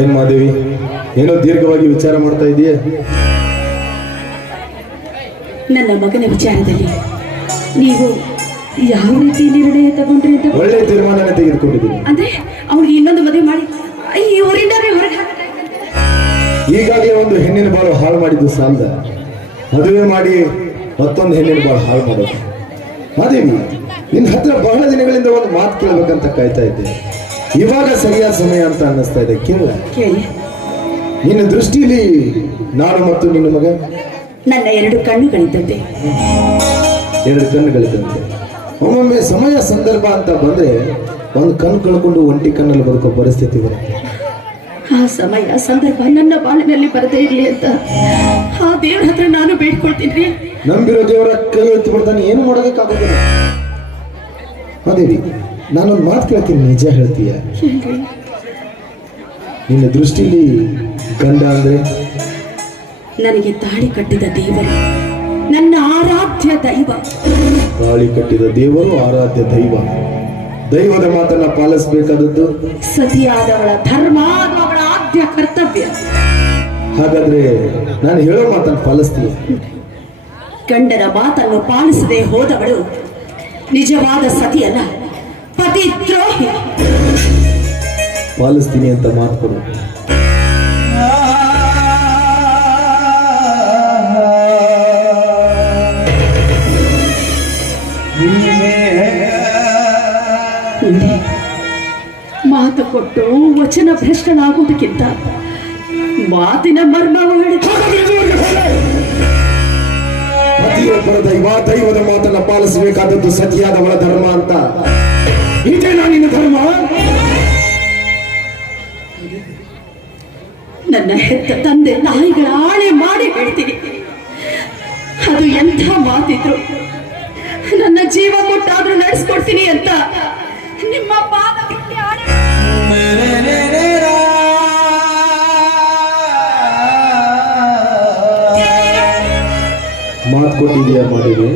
ಏನ್ ಮಾದೇವಿ, ಏನೋ ದೀರ್ಘವಾಗಿ ವಿಚಾರ ಮಾಡ್ತಾ ಇದೀಯ? ನನ್ನ ಮಗನ ವಿಚಾರದಲ್ಲಿ ನೀವು ಯಾವ ರೀತಿ ನಿರ್ಣಯ ತಗೊಂಡ್ರಿ ಅಂತ? ಒಳ್ಳೆ ತೀರ್ಮಾನನೇ ತೆಗೆದುಕೊಂಡಿದ್ದೀನಿ. ಅಂದ್ರೆ ಅವ್ನಿಗೆ ಇನ್ನೊಂದು ಮದುವೆ ಮಾಡಿ ಈ ಊರಿಂದ ಹೊರಗೆ ಈಗಾಗಲೇ ಒಂದು ಹೆಣ್ಣಿನ ಬಾಳು ಹಾಳು ಮಾಡಿದ್ದು ಸಾಲದ, ಮದುವೆ ಮಾಡಿ ಮತ್ತೊಂದು ಹೆಣ್ಣಿನ ಬಾಳು ಹಾಳು ಮಾಡೋದು. ಮಾದೇವಿ, ನಿನ್ನ ಹತ್ರ ಬಹಳ ದಿನಗಳಿಂದ ಒಂದು ಮಾತು ಕೇಳಬೇಕಂತ ಕಾಯ್ತಾ ಇದ್ದೆ. ಇವಾಗ ಸರಿಯಾದ ಸಮಯ ಅಂತ ಅನ್ನಿಸ್ತಾ ಇದೆ. ಕೇಳಿ. ನಿನ್ನ ದೃಷ್ಟಿಯಲ್ಲಿ ನಾನು ಮತ್ತು ನಿನ್ನ ಮಗ ನನ್ನ ಎರಡು ಕಣ್ಣುಗಳಿದ್ದಂತೆ. ಎರಡು ಕಣ್ಣುಗಳಿದ್ದಂತೆ. ಒಮ್ಮೊಮ್ಮೆ ಸಮಯ ಸಂದರ್ಭ ಅಂತ ಬಂದ್ರೆ ಒಂದು ಕಣ್ಣು ಕಳ್ಕೊಂಡು ಒಂಟಿ ಕಣ್ಣಲ್ಲಿ ಬದುಕೋ ಪರಿಸ್ಥಿತಿ ಬರುತ್ತೆ. ಆ ಸಮಯ ಸಂದರ್ಭ ನನ್ನ ಬಾಳಿನಲ್ಲಿ ಬರದೇ ಇರಲಿ ಅಂತ ಆ ದೇವ್ರ ಹತ್ರ ನಾನು ಬೇಡ್ಕೊಳ್ತೀನಿ. ನಂಬಿರೋ ದೇವರ ಕೈ ಎತ್ತಿ ಬಿಡ್ತಾನೆ, ಏನು ಮಾಡೋದಕ್ಕಾಗೋದಿಲ್ಲ. ಅದೇವಿ, ನಾನೊಂದು ಮಾತು ಕೇಳ್ತೀನಿ, ನಿಜ ಹೇಳ್ತೀಯ? ನಿನ್ನ ದೃಷ್ಟಿಲಿ ಗಂಡ ಅಂದ್ರೆ? ನನಗೆ ತಾಳಿ ಕಟ್ಟಿದ ದೇವರು ನನ್ನ ಆರಾಧ್ಯ ದೈವ. ತಾಳಿ ಕಟ್ಟಿದ ದೇವರು ಆರಾಧ್ಯ ದೈವ. ದೈವದ ಮಾತನ್ನ ಪಾಲಿಸಬೇಕಾದದ್ದು ಸತಿಯಾದವಳ ಧರ್ಮ, ಅವಳ ಆದ್ಯ ಕರ್ತವ್ಯ. ಹಾಗಾದ್ರೆ ನಾನು ಹೇಳೋ ಮಾತನ್ನು ಪಾಲಿಸ್ತೀಯ? ಗಂಡನ ಮಾತನ್ನು ಪಾಲಿಸದೆ ಹೋದವಳು ನಿಜವಾದ ಸತಿಯಲ್ಲ, ಪತಿ ದ್ರೋಹಿ. ಪಾಲಿಸ್ತೀನಿ ಅಂತ ಮಾತು ಕೊಡು. ಮಾತು ಕೊಟ್ಟು ವಚನ ಭ್ರಷ್ಟನಾಗುವುದಕ್ಕಿಂತ ಮಾತಿನ ಮರ್ಮವು ಪ್ರತಿಯೊಬ್ಬರ ದೈವ, ದೈವದ ಮಾತನ್ನ ಪಾಲಿಸಬೇಕಾದದ್ದು ಸತಿಯಾದವಳ ಧರ್ಮ ಅಂತ. ಇದೇನಾ ನಿನ್ನ ಧರ್ಮ? ನನ್ನ ಹೆತ್ತ ತಂದೆ ನಾಯಿಗಳ ಆಣೆ ಮಾಡಿ ಹೇಳ್ತೀನಿ, ಅದು ಎಂಥ ಮಾತಿದ್ರು ನನ್ನ ಜೀವ ಕೊಟ್ಟಾದ್ರೂ ನಡೆಸ್ಕೊಡ್ತೀನಿ ಅಂತ ನಿಮ್ಮ ಪಾದ ಮುಟ್ಟಿ ಆಣೆ. ಮಾತು ಕೊಟ್ಟಿದೆಯಾ ಮಾದೇವಿ?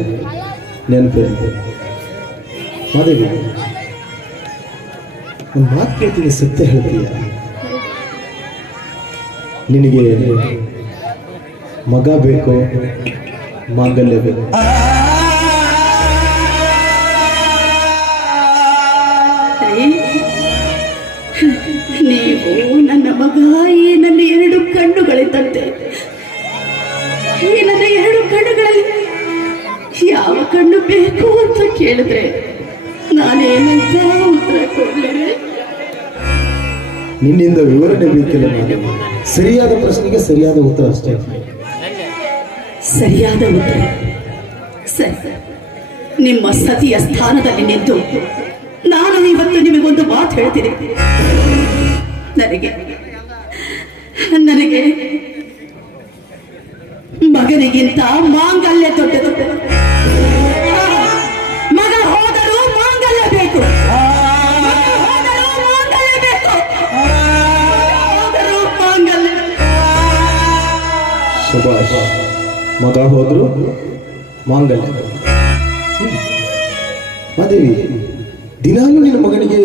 ನೆನಪೇನು ಮಾದೇವಿ? ಒಂದು ಮಾತು ಕೇಳ್ತೀನಿ, ಸತ್ಯ ಹೇಳ್ತೀಯ? ನಿನಗೆ ಮಗ ಬೇಕು, ಮಾಂಗಲ್ಯ ಬೇಕು? ನೀವು ನನ್ನ ಮಗ, ಈ ನನ್ನ ಎರಡು ಕಣ್ಣುಗಳಿದ್ದಂತೆ. ಈ ನನ್ನ ಎರಡು ಕಣ್ಣುಗಳಲ್ಲಿ ಯಾವ ಕಣ್ಣು ಬೇಕು ಅಂತ ಕೇಳಿದ್ರೆ ನಾನೇನಂತ ಉತ್ತರ ಕೊಡ್ಲೇನೆ? ನಿನ್ನಿಂದ ವಿವರಣೆ ಬೇಕಿಲ್ಲ ಮಾದೇವಿ. ಸರಿಯಾದ ಪ್ರಶ್ನೆಗೆ ಸರಿಯಾದ ಉತ್ತರ ಅಷ್ಟೇ. ಸರಿಯಾದ ಉತ್ತರ ಸರಿ. ನಿಮ್ಮ ಸತಿಯ ಸ್ಥಾನದಲ್ಲಿ ನಿಂತು ನಾನು ಇವತ್ತು ನಿಮಗೊಂದು ಮಾತು ಹೇಳ್ತೀನಿ. ನನಗೆ ಮಗನಿಗಿಂತ ಮಾಂಗಲ್ಯ ದೊಡ್ಡದು. ಮಗ ಹೋದರೂ ಮಾಂಗಲ್ಯ ಬೇಕು, ಶಭಾಷ್. ಮಗ ಹೋದ್ರು ಮಾಂಗಲ್ಯ. ಮಾದೇವಿ, ದಿನಾಲೂ ನಿನ್ನ ಮಗನಿಗೆ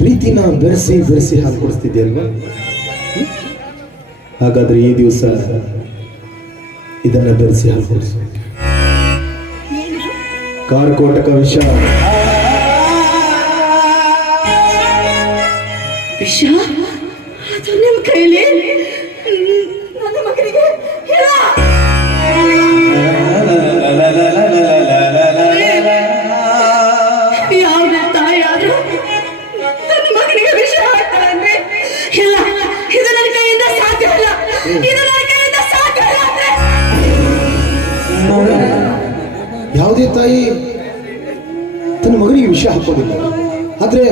ಪ್ರೀತಿನ ಬೆರೆಸಿ ಬೆರೆಸಿ ಹಾಕೊಡಿಸ್ತಿದ್ಯಲ್ವಾ? ಹಾಗಾದ್ರೆ ಈ ದಿವಸ ಇದನ್ನ ಬೆರೆಸಿ ಹಾಕೊಡಿಸು. ಕಾರ್ಕೋಟಕ ವಿಷ. ವಿಷ? ಅದು ನಿಮ್ಮ ಕೈಲಿ? ನನ್ನ ಮಗನಿಗೆ ಯಾವುದೇ ತಾಯಿಯಾದ್ರೂ ನನ್ನ ಮಗನಿಗೆ ವಿಷ ಹಾಕ್ತಾರಂದ್ರೆ ಇಲ್ಲ, ಇದು ನನ್ನ ಕೈಯಿಂದ ಸಾಧ್ಯ ಇಲ್ಲ, ಇದು ನನ್ನ ಕೈಯಿಂದ ಸಾಧ್ಯ ಇಲ್ಲ. ಯಾವುದೇ ತಾಯಿ ತನ್ನ ಮಗನಿಗೆ ವಿಷ ಹಾಕೋದಿಲ್ಲ, ಆದ್ರೆ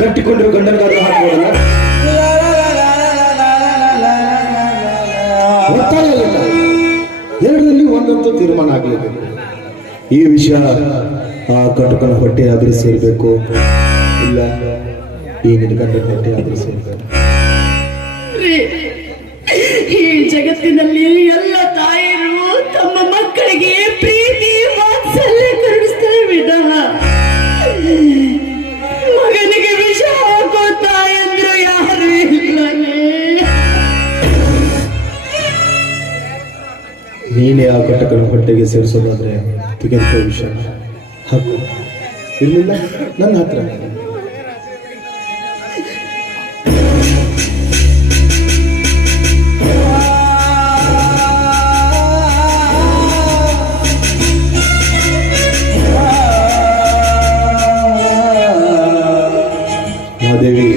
ಕಟ್ಟಿಕೊಂಡಿರೋ ಗಂಡನಿಗಾದ್ರೂ ಹಾಕೋದಲ್ಲ. ಒತ್ತಾಯ ಇಲ್ಲ, ಎರಡರಲ್ಲಿ ಒಂದಂತೂ ತೀರ್ಮಾನ ಆಗಲೇಬೇಕು. ಈ ವಿಷಯ ಆ ಕಟುಕನ ಹೊಟ್ಟೆ ಆದ್ರೂ ಸೇರ್ಬೇಕು, ಇಲ್ಲ ಈ ನಿನ್ನ ಗಂಡನ ಹೊಟ್ಟೆ ಆದ್ರೂ ಸೇರ್ಬೇಕು. ಈ ಜಗತ್ತಿನಲ್ಲಿ ಎಲ್ಲ ತಾಯಿಯರು ತಮ್ಮ ಮಕ್ಕಳಿಗೆ ಪ್ರೀತಿ ವಾತ್ಸಲ್ಯ ಕರುಣಿಸ್ತಾರೆ ವಿನಃ ಮಗನಿಗೆ ವಿಷ ಹಾಕೋ ತಾಯಂದ್ರು ಯಾರು ಇಲ್ಲವೇ. ನೀನೇ ಆ ಕಟಕನ ಹೊಟ್ಟೆಗೆ ಸೇರಿಸೋದಾದ್ರೆ ತೆಗೆದುಕೋ ವಿಷಯ ಹಾಕು. ಇರ್ಲಿಲ್ಲ ನನ್ನ ಹತ್ರ ದೇವಿ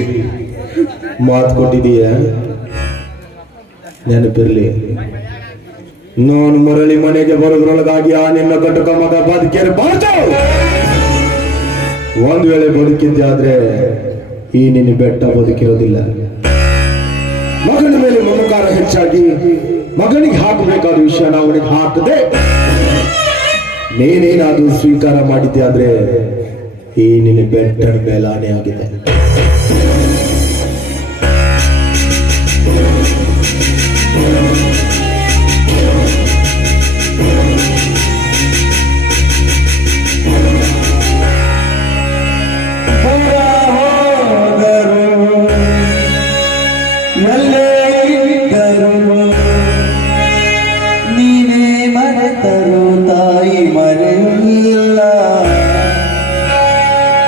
ಮಾತು ಕೊಟ್ಟಿದೀಯ, ನೆನಪಿರ್ಲಿ. ನಾನು ಮರಳಿ ಮನೆಗೆ ಬರೋದ್ರೊಳಗಾಗಿ ಆ ನಿನ್ನ ಕಟಕ ಮಗ ಬದುಕಿರಬಾರ್ದು. ಒಂದ್ ವೇಳೆ ಬದುಕಿದ್ದೆ ಆದ್ರೆ ಈ ನಿನ್ನ ಬೆಟ್ಟ ಬದುಕಿರೋದಿಲ್ಲ. ಮಗನ ಮೇಲೆ ಮಮಕಾರ ಹೆಚ್ಚಾಗಿ ಮಗನಿಗೆ ಹಾಕಬೇಕಾದ ವಿಷಯ ನಾವು ಅವನಿಗೆ ಹಾಕದೆ ನೀನೇನಾದ್ರೂ ಸ್ವೀಕಾರ ಮಾಡಿದ್ದೆ ಆದ್ರೆ ಈ ನಿನ್ನ ಬೆಟ್ಟದ ಮೇಲಾನೆ ಆಗಿದೆ. ನೀನೇ ಮರೆತರು ತಾಯಿ ಮರೆಯಿಲ್ಲ,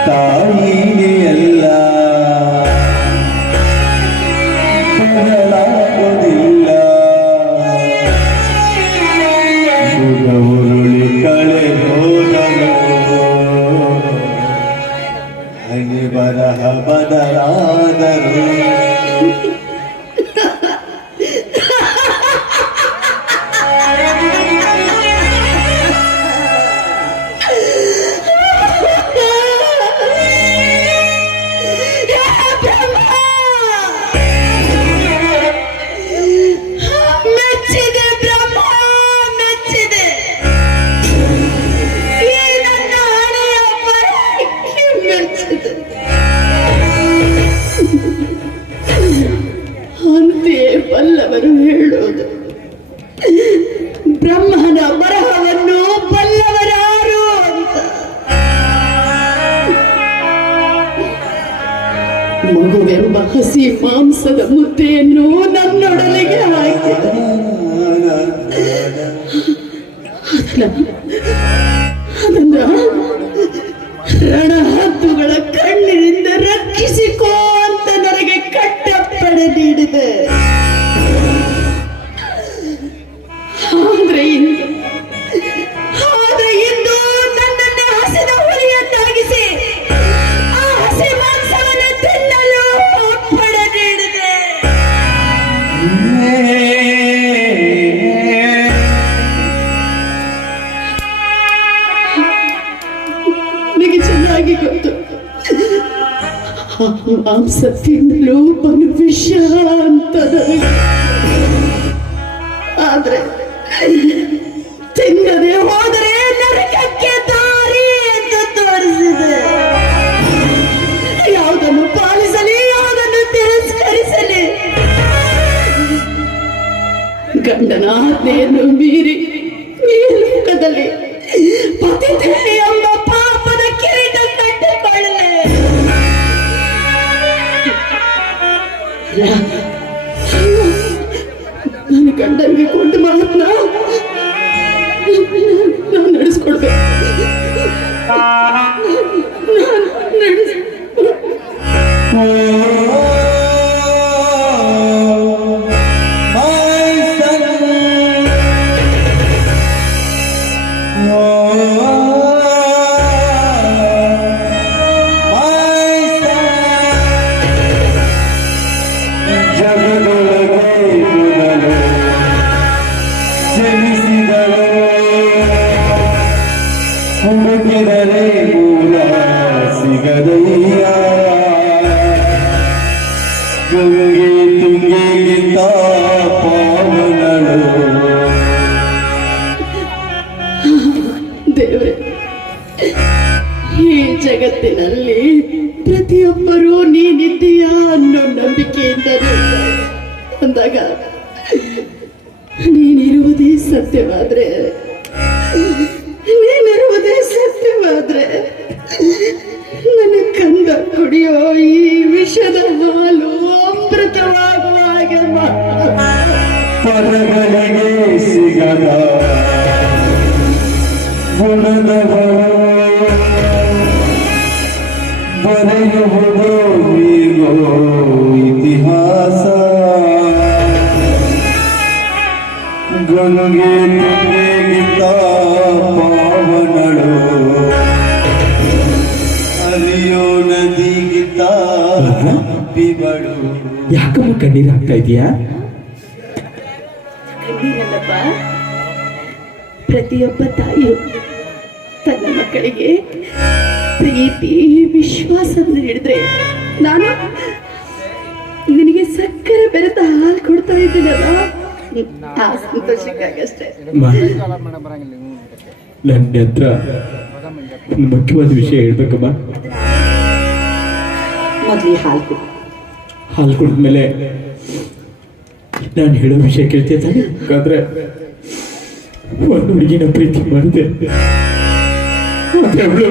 ತಾಯಿಗೆ ಎಲ್ಲ ಬದಲಾಗುವುದಿಲ್ಲ. ಉರುಳಿ ಕಳೆ ಹೋದರು ಹಣೆ ಬರಹ ಬದಲಾದರು. ಬಲ್ಲವರು ಹೇಳೋದು, ಬ್ರಹ್ಮನ ಬರಹವನ್ನು ಬಲ್ಲವರಾರು ಅಂತ. ಮಗುವೆಂಬ ಹಸಿ ಮಾಂಸದ ಮುದ್ದೆಯನ್ನು ನನ್ನೊಡಲಿಗೆ ಹಾಕಿದ ಅದನ್ನ ರಣಹದ್ದುಗಳ ಕಣ್ಣಿನಿಂದ ರಕ್ಷಿಸಿಕೋ ಅಂತ ನನಗೆ ಕಟ್ಟಪ್ಪಣೆ ನೀಡಿದೆ. ಆದ್ರೆ ಇಂದು ನನ್ನನ್ನು ಹಸಿದ ಹುಲಿಯನ್ನಾಗಿಸಿ ಆ ಹಸಿ ಮಾಂಸವನ್ನು ತಿನ್ನಲು ಅಪ್ಪಣೆ ನೀಡಿದೆ. ನಿನಗೆ ಚೆನ್ನಾಗಿ ಗೊತ್ತು, ಮಾಂಸ ತಿನ್ನಲು ಬಲು ವಿಷ ಅಂತ. ಆದ್ರೆ ತಿನ್ನದೆ ಹೋದರೆ ನರಕಕ್ಕೆ ದಾರಿ ಎಂದು ತೋರಿಸಿದೆ. ಯಾವುದನ್ನು ಪಾಲಿಸಲಿ, ಯಾವುದನ್ನು ತಿರಸ್ಕರಿಸಲಿ, ಗಂಡನ ಆಜ್ಞೆಯನ್ನು ಮೀರಿ ಈ ಲೋಕದಲ್ಲಿ ಪತಿತೆ ಎಂಬ ಪಾಪದ ಕಿರೀಟ ಕಟ್ಟಿಕೊಳ್ಳಲೆ. ನನ್ನ ಗಂಡನಿಗೆ ಕೊಟ್ಟ ಮಾತನ್ನ ನಾನು ನಡೆಸ್ಕೊಡ್ಬೇಕು. ಹುಡುಕಿದರೆ ಮೂಲ ಸಿಗದಯ್ಯ, ಗಂಗೆ ತುಂಗೆಗಿಂತ ಪಾವನಳು. ದೇವರೇ, ಈ ಜಗತ್ತಿನಲ್ಲಿ ಪ್ರತಿಯೊಬ್ಬರೂ ನೀನಿದ್ದೀಯಾ ಅನ್ನೋ ನಂಬಿಕೆಯಿಂದ ಅಂದಾಗ ಸತ್ಯವಾದ್ರೆ, ನೀನಿರುವುದೇ ಸತ್ಯವಾದ್ರೆ, ನನ್ನ ಕಂದ ಕುಡಿಯೋ ಈ ವಿಷದ ಹಾಲು ಅಮೃತವಾಗುವ ಹಾಗೆ ಪದಗಳಿಗೆ ಸಿಗದ ಗುಣದಗಳು ಬರೆಯುವುದು ಈಗೋ ಇತಿಹಾಸ. ಗಂಗೆ ತುಂಗೆಗಿಂತ ಪಾವನಳು, ಹರಿಯೋ ನದಿಗಿಂತ ಹಬ್ಬಿಬಳು. ಯಾಕಮ್ಮ ಕಣ್ಣೀರು ಹಾಕ್ತಾ ಇದೀಯಾ? ಕಣ್ಣೀರಲ್ಲಪ್ಪ, ಪ್ರತಿಯೊಬ್ಬ ತಾಯಿಯು ತನ್ನ ಮಕ್ಕಳಿಗೆ ಪ್ರೀತಿ ವಿಶ್ವಾಸ ನೀಡಿದ್ರೆ, ನಾನು ನಿನಗೆ ಸಕ್ಕರೆ ಬೆರೆತ ಹಾಲು ಕೊಡ್ತಾ ಇದ್ದೀನಲ್ಲ, ಆ ಸಂತೋಷಕ್ಕಾಗಷ್ಟೇ. ನನ್ನ ಹತ್ರ ಒಂದು ಮುಖ್ಯವಾದ ವಿಷಯ ಹೇಳ್ಬೇಕಮ್ಮ. ಮೊದಲು ಹಾಲು ಕೊಡು. ಹಾಲು ಕುಡಿದ್ಮೇಲೆ ನಾನು ಹೇಳೋ ವಿಷಯ ಕೇಳ್ತೀಯ ತಾನೆ? ಯಾಕಂದ್ರೆ ಒಂದು ಹುಡುಗಿನ ಪ್ರೀತಿ ಮಾಡಿದೆ, ಅವಳು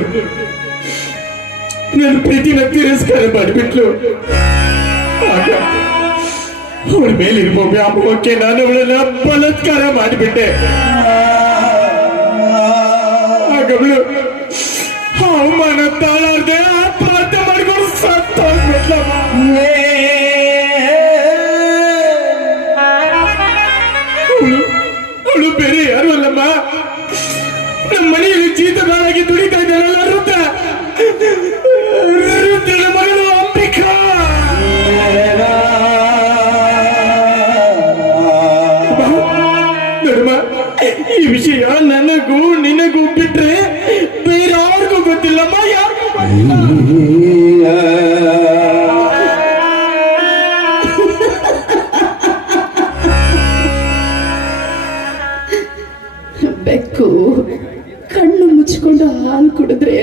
ನನ್ನ ಪ್ರೀತಿನ ತಿರಸ್ಕಾರ ಮಾಡಿಬಿಟ್ಲು. ಆಗ ಅವಳ ಮೇಲಿರುವ ವ್ಯಾಮೋಹಕ್ಕೆ ನಾನು ಅವಳನ್ನ ಬಲಾತ್ಕಾರ ಮಾಡಿಬಿಟ್ಟೆ. ಆಗ ಅವಳು ಅವಮಾನ ತಾಳಾರ್ದೆ ಆತ್ಮಹತ್ಯೆ ಮಾಡಿಕೊಂಡು ಸತ್ತೋಗ್ಬಿಟ್ಲಮ್ಮ. ಅವಳು ಬೇರೆ ಯಾರು ಅಲ್ಲಮ್ಮ, ನಮ್ಮ ಮನೆಯಲ್ಲಿ ಜೀತಗಾರಾಗಿ ದುಡಿತಾ ಇದ್ದಾಳಲ್ಲ ರುದ್ರನ ಮಗಳು ಅಂಬಿಕಾ. ನೋಡಮ್ಮ, ಈ ವಿಷಯ ನನಗೂ ನಿನಗೂ ಬಿಟ್ರೆ ಬೇರೆ ಯಾರಿಗೂ ಗೊತ್ತಿಲ್ಲಮ್ಮ, ಯಾರಿಗೂ ಗೊತ್ತಿಲ್ಲ. ಬೆಕ್ಕು ಕಣ್ಣು ಮುಚ್ಕೊಂಡು ಹಾಲು ಕುಡಿದ್ರೆ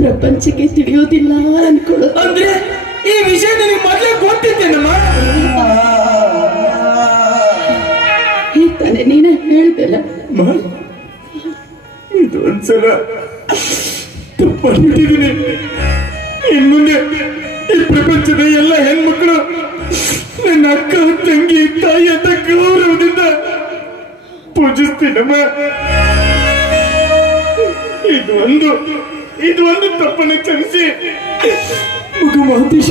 ಪ್ರಪಂಚಕ್ಕೆ ತಿಳಿಯೋದಿಲ್ಲ ಅನ್ಕೊಳ್ಳೋ. ಅಂದ್ರೆ ಈ ವಿಷಯ ನನಗೆ ಮೊದಲೇ ಗೊತ್ತಿದ್ದೇನಮ್ಮ. ತಾನೆ ನೀನ ಹೇಳ್ದಲ್ಲ. ಇದು ಒಂದ್ಸಲ ತಪ್ಪಿಟ್ಟಿದ್ದೀನಿ. ಇನ್ ಮುಂದೆ ಈ ಪ್ರಪಂಚದ ಎಲ್ಲ ಹೆಣ್ಮಕ್ಳು ನನ್ನ ಅಕ್ಕ ತಂಗಿ ತಾಯಿ ಅಂತ ಗೌರವದಿಂದ ಪೂಜಿಸ್ತೀನಮ್ಮ. ಇದು ಒಂದು ತಪ್ಪನ್ನು ಕ್ಷಮಿಸಿ. ಮಗು ಮಹಂತೇಶ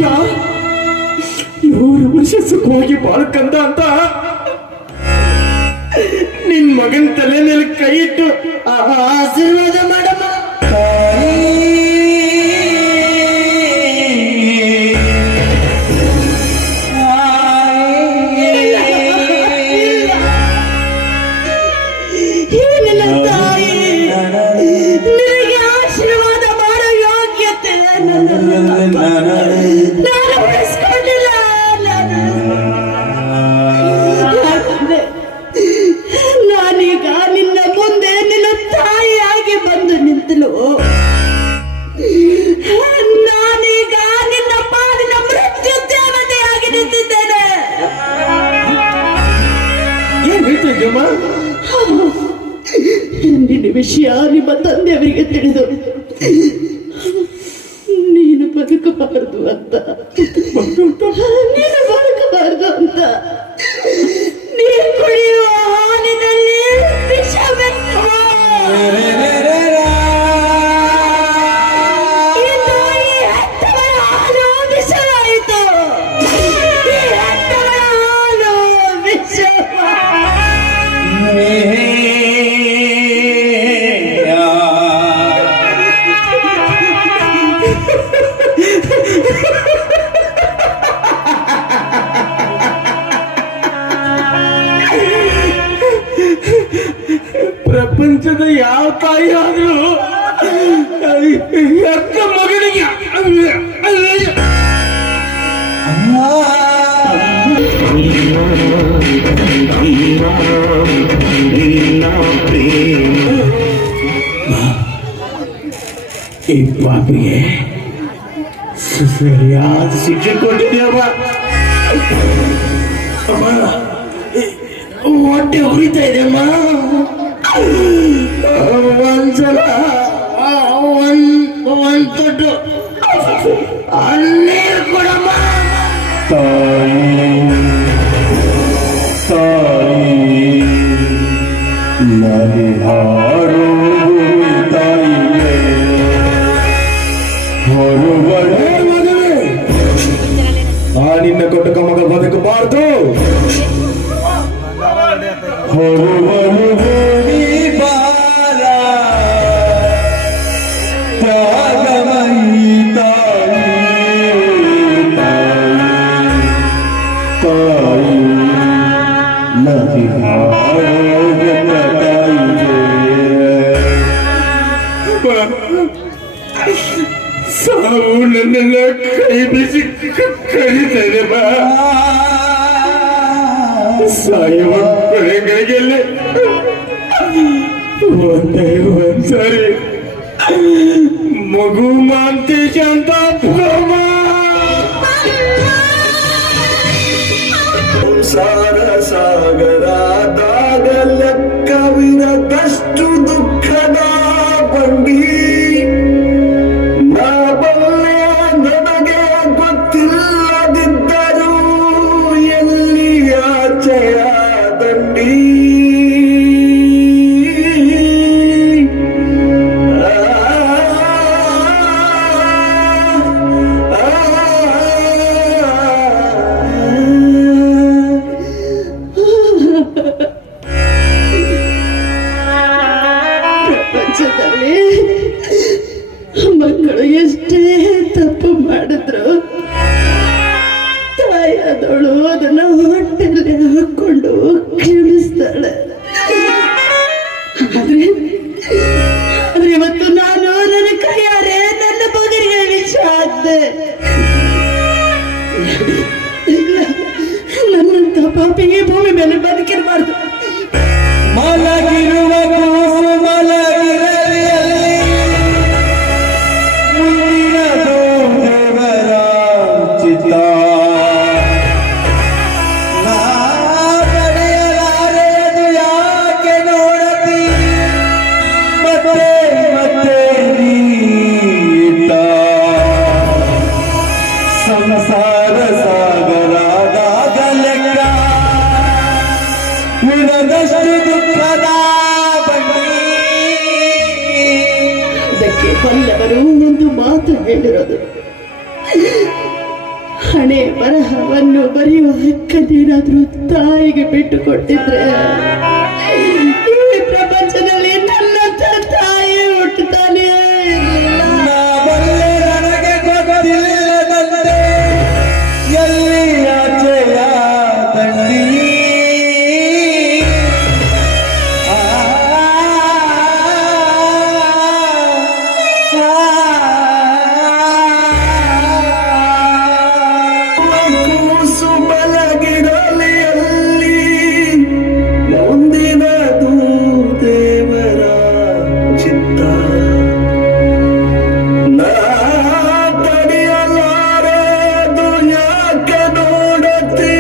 100 ವರ್ಷ ಸುಖವಾಗಿ ಬಾಳ್ಕಂದ ಅಂತ ನಿನ್ ಮಗನ್ ತಲೆ ಮೇಲೆ ಕೈ ಇಟ್ಟು ಆಶೀರ್ವಾದ ಮಾಡಮ್ಮ. ನಾನೀಗ ನಿನ್ನ ಮುಂದೆ ನಿನ್ನ ತಾಯಿಯಾಗಿ ಬಂದು ನಿಂತಲು. ನಾನೀಗ ನಿನ್ನ ಪಾಲಿನ ಮೃತ್ಯು ದೇವತೆಯಾಗಿ ನಿಂತಿದ್ದೇನೆ. ಏನ್ ಹೇಳ್ತಿದ್ದಮ್ಮ? ನಿನ್ನ ವಿಷಯ ನಿಮ್ಮ ತಂದೆಯವರಿಗೆ ತಿಳಿದು ನೀನು ಬದುಕಬಾರದು ಅಂತ, ನೀನು ಬದುಕಬಾರದು ಅಂತ ನೀನು ಕುಡಿಯುವ ಹಾಲಿನಲ್ಲಿ ವಿಷವೆತ್ತು. ಇದು ಈ ಹೆತ್ತವಳ ಹಾಲು ವಿಷವಾಯಿತು. ಈ ಹೆತ್ತವಳ ಹಾಲು ಪ್ರಪಂಚದ ಯಾವ ತಾಯಿ ಆದ್ರೂ ಅಕ್ಕ ಮಗನಿಗೆ ಈ ಪಾಪಿಗೆ ಸರಿಯಾದ ಶಿಕ್ಷೆ ಕೊಟ್ಟಿದ್ಯಮ್ಮ. ಹೊಟ್ಟೆ ಉರಿತಾ ಇದೆ ಅಮ್ಮ. ಒಂದ್ಸಲ ಒಂದ್ ತೊಟ್ಟು ನೀರು ಕೊಡಮ್ಮ. ತಾಯಿ ನಲಿಹಾರು ತಾಯಿಗೆ ಹೊರಬಡೆ ಆ ನಿನ್ನ ಕೊಟ್ಟಕ ಮಗ ಬದುಕಬಾರ್ದು. ಹೊರಬರು ಬಾರ ತ್ಯಾಗಮಯಿ ತಾಯಿ ತಾಯಿ ನಲಿಹಾರು ಸಾವು ನನ್ನೆಲ್ಲ ಕೈ ಬಿಸಿ ಕರೀತದೆ ಬಾ. ಸಾಯುವ ಬೆಳೆಗಳಿಗೆಲ್ಲ ಒಂದೇ ಒಂದ್ಸರಿ ಮಗು ಮಾಂತೇಶ ಅಂತ ಸಂಸಾರ ಸಾಗರದಾಗ ಲೆಕ್ಕವಿರದಷ್ಟು ದುಃಖದ ಬಂಡಿ ನಾ ಬಲ್ಲೆ ನನಗೆ ಗೊತ್ತಿಲ್ಲದಿದ್ದರೂ ಎಲ್ಲಿ ಆಚೆಯ ದಂಡಿ. ಪ್ರಪಂಚದಲ್ಲಿ ಮಕ್ಕಳು ಎಷ್ಟೇ ತಪ್ಪು ಮಾಡಿದ್ರು ತಾಯಿಯಾದವಳು ಅದನ್ನ ಹೊಟ್ಟೆಯಲ್ಲಿ ಹಾಕೊಂಡು ಕ್ಷಮಿಸ್ತಾಳೆ. ಆದ್ರೆ ಇವತ್ತು ನಾನು ನನ್ನ ಕೈಯಾರೆ ನನ್ನ ಮಗನಿಗೆ ವಿಷ ಆದ್ದೆ. ನನ್ನಂತ ಪಾಪಿಗೆ ಭೂಮಿ ಮೇಲೆ ಬದುಕಿರಬಾರ್ದು. ಮಲಗಿರುವ ಕೂಸು ಮಲಗಿರಲಿ ಮುಂದಿನದು ದೇವರ ಚಿತ್ತ. ನಾ ಪಡೆಯಲಾರೆದು ಯಾಕೆ ನೋಡತಿ ಮತ್ತೆ ಮತ್ತೆ ನೀಟ ಸಂಸಾರ ಸಾಗರದಾಗ ಲೆಕ್ಕ ಉಳಿದಷ್ಟು ದುಃಖದ ಬಂಡಿ. ಅದಕ್ಕೆ ಬಲ್ಲವರು ಒಂದು ಮಾತು ಹೇಳಿರೋದು, ಹಣೆ ಬರಹವನ್ನು ಬರೆಯುವ ಹಕ್ಕನ್ನೇನಾದ್ರೂ ತಾಯಿಗೆ ಬಿಟ್ಟು ಕೊಟ್ಟಿದ್ರೆ ಈ ಪ್ರಪಂಚದಲ್ಲಿ ನನ್ನಂತ ತಾಯಿ ಹುಟ್ಟುತ್ತಾನೆ ಇರಲಿಲ್ಲ. ನಾ ಬಲ್ಲೆ ನನಗೆ ಗೊತ್ತಿಲ್ಲದಂತೆ ಎಲ್ಲಿ ಆಚೆಯ ದಂಡಿ. ಕೂಸು ಮಲಗಿರಲಿ ಅಲ್ಲಿ ಮುಂದಿನದು ದೇವರ ಚಿತ್ತ. ನಾ ತಡೆಯಲಾರದು ಯಾಕೆ ನೋಡತಿ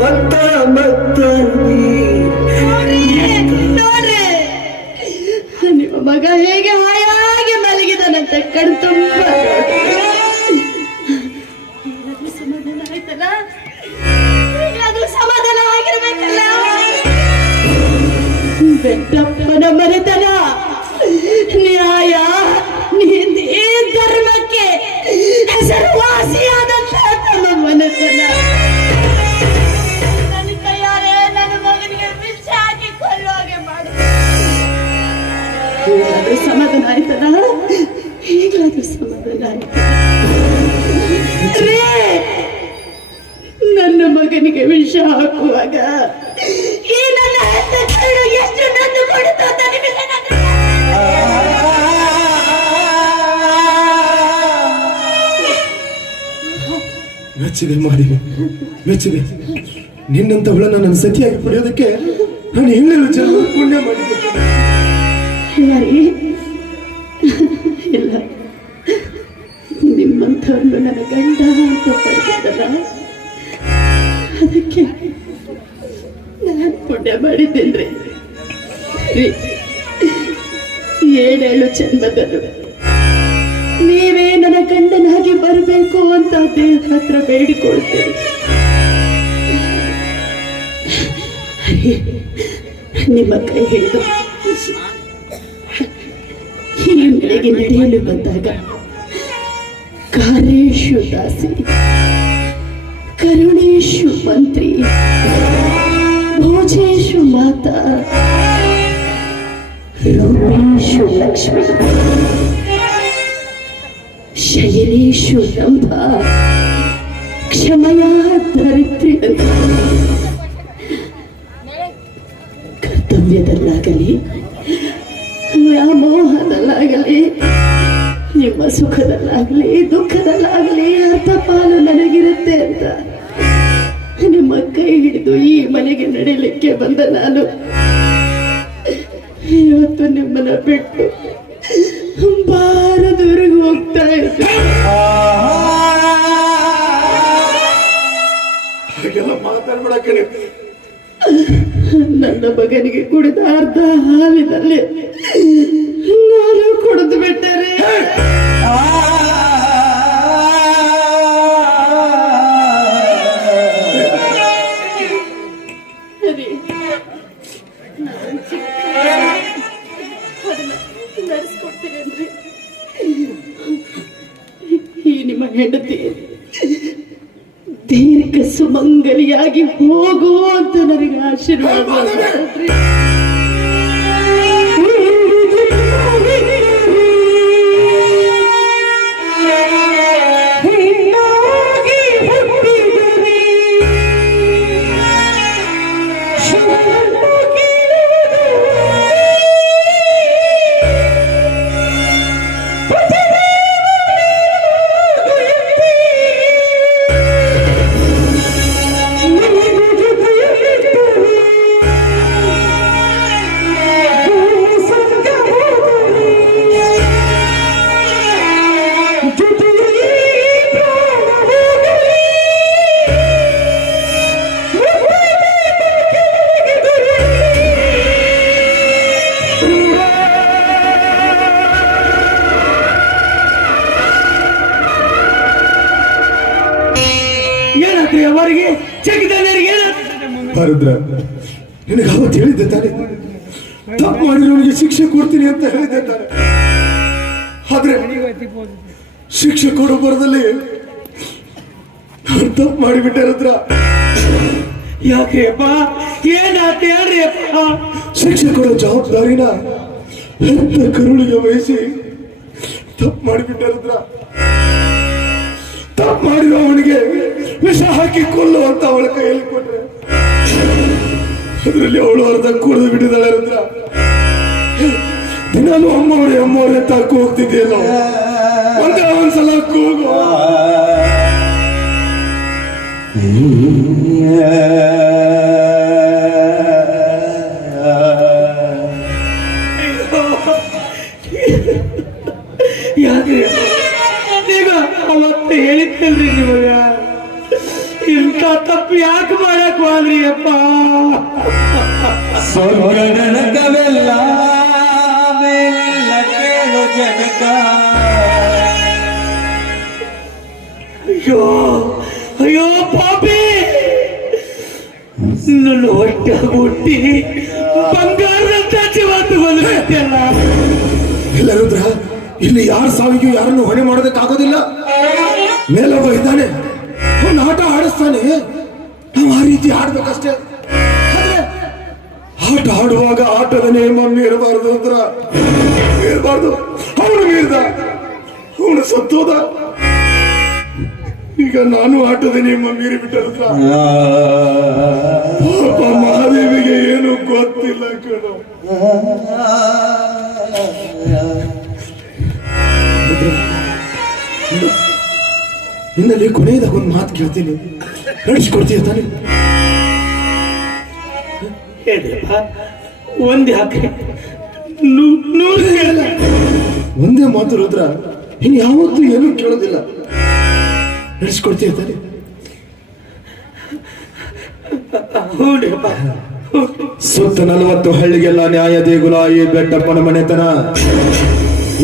ಮತ್ತ ಮತ್ತ ನೋಡ್ರಿ, ನಿಮ್ಮ ಮಗ ಹೇಗೆ ಹಾಯಾಗಿ ಮಲಗಿದನಂತ ಕಣ್ ತುಂಬ ಸಮಾಧಾನ ಆಯ್ತಲ್ಲ. ಈಗಾದ್ರೂ ಸಮಾಧಾನ ಆಗಿರ್ಬೇಕಲ್ಲ. ಬೆಟ್ಟಪ್ಪನ ಮನೆತನ ನ್ಯಾಯ ನೀತಿ ಧರ್ಮಕ್ಕೆ ಹೆಸರುವಾಸಿಯಾದಂತ ನಮ್ಮ ಮನೆತನ. ನನ್ನ ಕೈಯಾರೆ ನನ್ನ ಮಗನಿಗೆ ವಿಷ ಹಾಕಿ ಕೊಲ್ಲುವಾಗೆ ಮಾಡು. ಈಗಲಾದ್ರೂ ಸಮಾಧಾನ ಆಯ್ತಲ್ಲ. ಈಗಲಾದ್ರೂ ಸಮಾಧಾನ ಆಯ್ತು. ನನ್ನ ಮಗನಿಗೆ ವಿಷ ಹಾಕುವಾಗ ಈ ನನ್ನ ಹೆತ್ತ ಕಣ್ಣು ಎಷ್ಟು ನನ್ನು ಕೊಡುತ್ತೋ ಅಂತ ನಿಮಗೆ ಮೆಚ್ಚಿದೆ ಮಾಡಿ ಮೆಚ್ಚಿದೆ. ನಿನ್ನಂತವಳನ್ನ ನನ್ನ ಸತಿಯಾಗಿ ಪಡೆಯೋದಕ್ಕೆ ನಾನು ಹೇಳಲು ಜನ್ಮ ಪುಣ್ಯ ಮಾಡಿದ್ದೆ. ಇಲ್ಲ, ನಿಮ್ಮಂಥವ್ರನ್ನು ನನ್ನ ಗಂಡ ಅಂತ ಪಡೆದಲ್ಲ, ಅದಕ್ಕೆ ನಾನು ಮಾಡಿದ್ದೇನ್ರಿ ರೀ, 7 ಜನ್ಮದಲ್ಲೂ ನೀವೇ ನನ್ನ ಗಂಡನಾಗಿ ಬರಬೇಕು ಅಂತ ದೇವ್ರ ಹತ್ರ ಬೇಡಿಕೊಳ್ತೇನೆ. ನಿಮ್ಮ ಕೈ ಹಿಡಿದು ಈ ಮನೆಗೆ ನಡೆಯಲು ಬಂದಾಗ ಕಾರ್ಯೇಶು ದಾಸಿ, ಕರುಣೇಶು ಮಂತ್ರಿ, ಭೋಜೇಶು ಮಾತಾ, ರೂಪೇಶು ಲಕ್ಷ್ಮಿ, ಶಯನೇಶು ರಂಭ, ಕ್ಷಮಯಾ ಧರಿತ್ರಿ ಅಂತ ಕರ್ತವ್ಯದಲ್ಲಾಗಲಿ ವ್ಯಾಮೋಹದಲ್ಲಾಗಲಿ ನಿಮ್ಮ ಸುಖದಲ್ಲಾಗಲಿ ದುಃಖದಲ್ಲಾಗಲಿ ಅರ್ಥ ಪಾಲು ನನಗಿರುತ್ತೆ ಅಂತ ನಿಮ್ಮ ಕೈ ಹಿಡಿದು ಈ ಮನೆಗೆ ನಡೆಯಲಿಕ್ಕೆ ಬಂದ ನಾನು ಇವತ್ತು ನಿಮ್ಮನ್ನ ಬಿಟ್ಟು ಬಾರದವರೆಗೂ ಹೋಗ್ತಾ ಇದ್ದೆ. ಹಾಗೆಲ್ಲ ಮಾತಾಡ್ಬೇಡ. ನನ್ನ ಮಗನಿಗೆ ಕುಡಿದ ಅರ್ಧ ಹಾಲಿನಲ್ಲಿ ನಾನು ಕುಡಿದು ಬಿಟ್ಟರೆ ನಡೆಸ್ಕೊಡ್ತೀನಿ ಅಂದ್ರೆ ಈ ನಿಮ್ಮ ಹೆಂಡತಿ ದೀರ್ಘ ಸುಮಂಗಲಿಯಾಗಿ ಹೋಗು ಅಂತ ನನಗೆ ಆಶೀರ್ವಾದ ಮಾಡ್ರಿ. ಅವರಿಗೆ ಭಾರದ್ರ, ನಿನಗೆ ಅವತ್ತು ಹೇಳಿದ್ದೆ ತಾನೆ, ತಪ್ಪು ಮಾಡಿರೋನಿಗೆ ಶಿಕ್ಷೆ ಕೊಡ್ತೀನಿ ಅಂತ ಹೇಳಿದ್ದೆ ತಾನೆ. ಆದ್ರೆ ಶಿಕ್ಷೆ ಕೊಡೋ ಬರದಲ್ಲಿ ನಾನು ತಪ್ಪು ಮಾಡಿಬಿಟ್ಟೆ ರುದ್ರ. ಯಾಕೆ ಅಪ್ಪ, ಏನಾತ ಹೇಳ್ರಿ ಅಪ್ಪ? ಶಿಕ್ಷೆ ಕೊಡೋ ಜವಾಬ್ದಾರಿನ ಹೆತ್ತ ಕರುಳಿಗೆ ವಹಿಸಿ ತಪ್ಪು ಮಾಡಿಬಿಟ್ಟೆ ರುದ್ರ. ತಪ್ಪು ಮಾಡಿರೋ ಅವನಿಗೆ ವಿಷ ಹಾಕಿ ಕೊಲ್ಲು ಅಂತ ಅವಳ ಕೈಯಲ್ಲಿ ಕೊಟ್ರೆ ಅದರಲ್ಲಿ ಅವಳು ಅರ್ಧ ಕುಡಿದು ಬಿಟ್ಟಿದ್ದಾಳೆ ರುದ್ರ. ದಿನಾಲು ಅಮ್ಮವ್ರೆ ತಾಕು ಹೋಗ್ತಿದ್ದೀಯಲ್ಲ, ಒಂದೇ ಒಂದ್ಸಲ ಕೂಗು. ಯಾಕೆ ಈಗ ಅವತ್ತು ಹೇಳಿದ್ದಲ್ರಿ ನಿಮಗ, ಇಂಥ ತಪ್ಪು ಯಾಕೆ ಮಾಡಕ್ ಹೋದ್ರಿ ಅಪ್ಪ? ಸ್ವರ್ಗನರಕವೆಲ್ಲ ಮೇಲಿಲ್ಲ ಕೇಳು ಜನಕ. ಅಯ್ಯೋ ಅಯ್ಯೋ ಪಾಪಿ, ನನ್ನ ಹೊಟ್ಟೆ ಹುಟ್ಟಿ ಬಂಗಾರದಂತ ಜೀವ ತಗೊಂಡ್ಬಿಟ್ಟಲ್ಲ. ಇಲ್ಲ ರುದ್ರ, ಇಲ್ಲಿ ಯಾರ ಸಾವಿಗೂ ಯಾರನ್ನು ಹೊಣೆ ಮಾಡೋದಕ್ಕಾಗೋದಿಲ್ಲ. ಮೇಲೊಬ್ಬ ಇದ್ದಾನೆ, ಅವನು ಆಟ ಆಡಿಸ್ತಾನೆ, ನಾವು ಆ ರೀತಿ ಆಡ್ಬೇಕಷ್ಟೇ. ಆಟ ಆಡುವಾಗ ಆಟದ ನೇಮ ಮೀರಬಾರದು ರುದ್ರ, ಮೀರಬಾರ್ದು. ಅವನು ಮೀರ್ದ, ಅವನು ಸತ್ತೋದ. ಈಗ ನಾನು ಆಟದ ನೇಮ ಮೀರಿ ಬಿಟ್ಟ ರುದ್ರ. ಪಾಪ ಮಹಾದೇವಿಗೆ ಏನು ಗೊತ್ತಿಲ್ಲ ಕಣೋ. ನಿನ್ನಲ್ಲಿ ಕೊನೆಯದಾಗ ಒಂದು ಮಾತು ಕೇಳ್ತೀನಿ, ನಡೆಸ್ಕೊಡ್ತೀಯ ತಾನೆ? ಹೇಳಿಯಪ್ಪ, ಒಂದೇ ಹಾಕಿ ಒಂದೇ ಮಾತು ರುದ್ರ, ಇನ್ನು ಯಾವತ್ತೂ ಏನೂ ಕೇಳೋದಿಲ್ಲ. ನಡೆಸ್ಕೊಡ್ತೀಯ ತಾನೆ? ಹೌದಪ್ಪ ಸುತ್ತ 40 ಹಳ್ಳಿಗೆಲ್ಲ ನ್ಯಾಯ ದೇಗುಲ ಈ ಬೆಟ್ಟಪ್ಪನ ಮನೆತನ.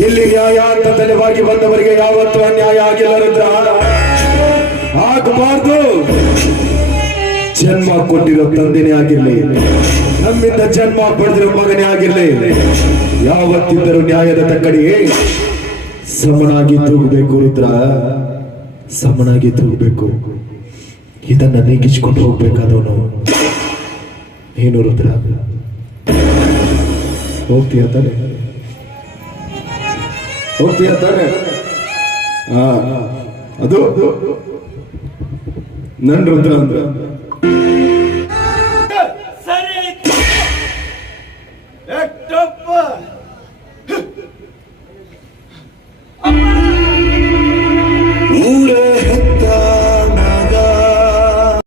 ಇಲ್ಲಿ ನ್ಯಾಯ ಅಂತ ತಲೆವಾಗಿ ಬಂದವರಿಗೆ ಯಾವತ್ತೂ ಅನ್ಯಾಯ ಆಗಿಲ್ಲ ರುದ್ರ. ಆಗಬಾರ್ದು. ಜನ್ಮ ಕೊಟ್ಟಿರೋ ತಂದೆನೇ ಆಗಿರ್ಲಿ, ನಮ್ಮಿಂದ ಜನ್ಮ ಪಡೆದಿರೋ ಮಗನೇ ಆಗಿರ್ಲಿ, ಯಾವತ್ತಿದ್ದರೂ ನ್ಯಾಯದ ತಕ್ಕಡಿಗೆ ಸಮನಾಗಿ ತೂಗಬೇಕು ರುದ್ರ, ಸಮನಾಗಿ ತೂಗಬೇಕು. ಇದನ್ನ ನೀಗಿಸ್ಕೊಂಡು ಹೋಗ್ಬೇಕಾದವನು ಏನು ರುದ್ರ? ಹೋಗ್ತೀಯ ತಾನೆ? ಹೋಗ್ತೀಯ ತಾನೆ? ಅದು ನನ್ ರುದ್ರ ಅಂದ್ರ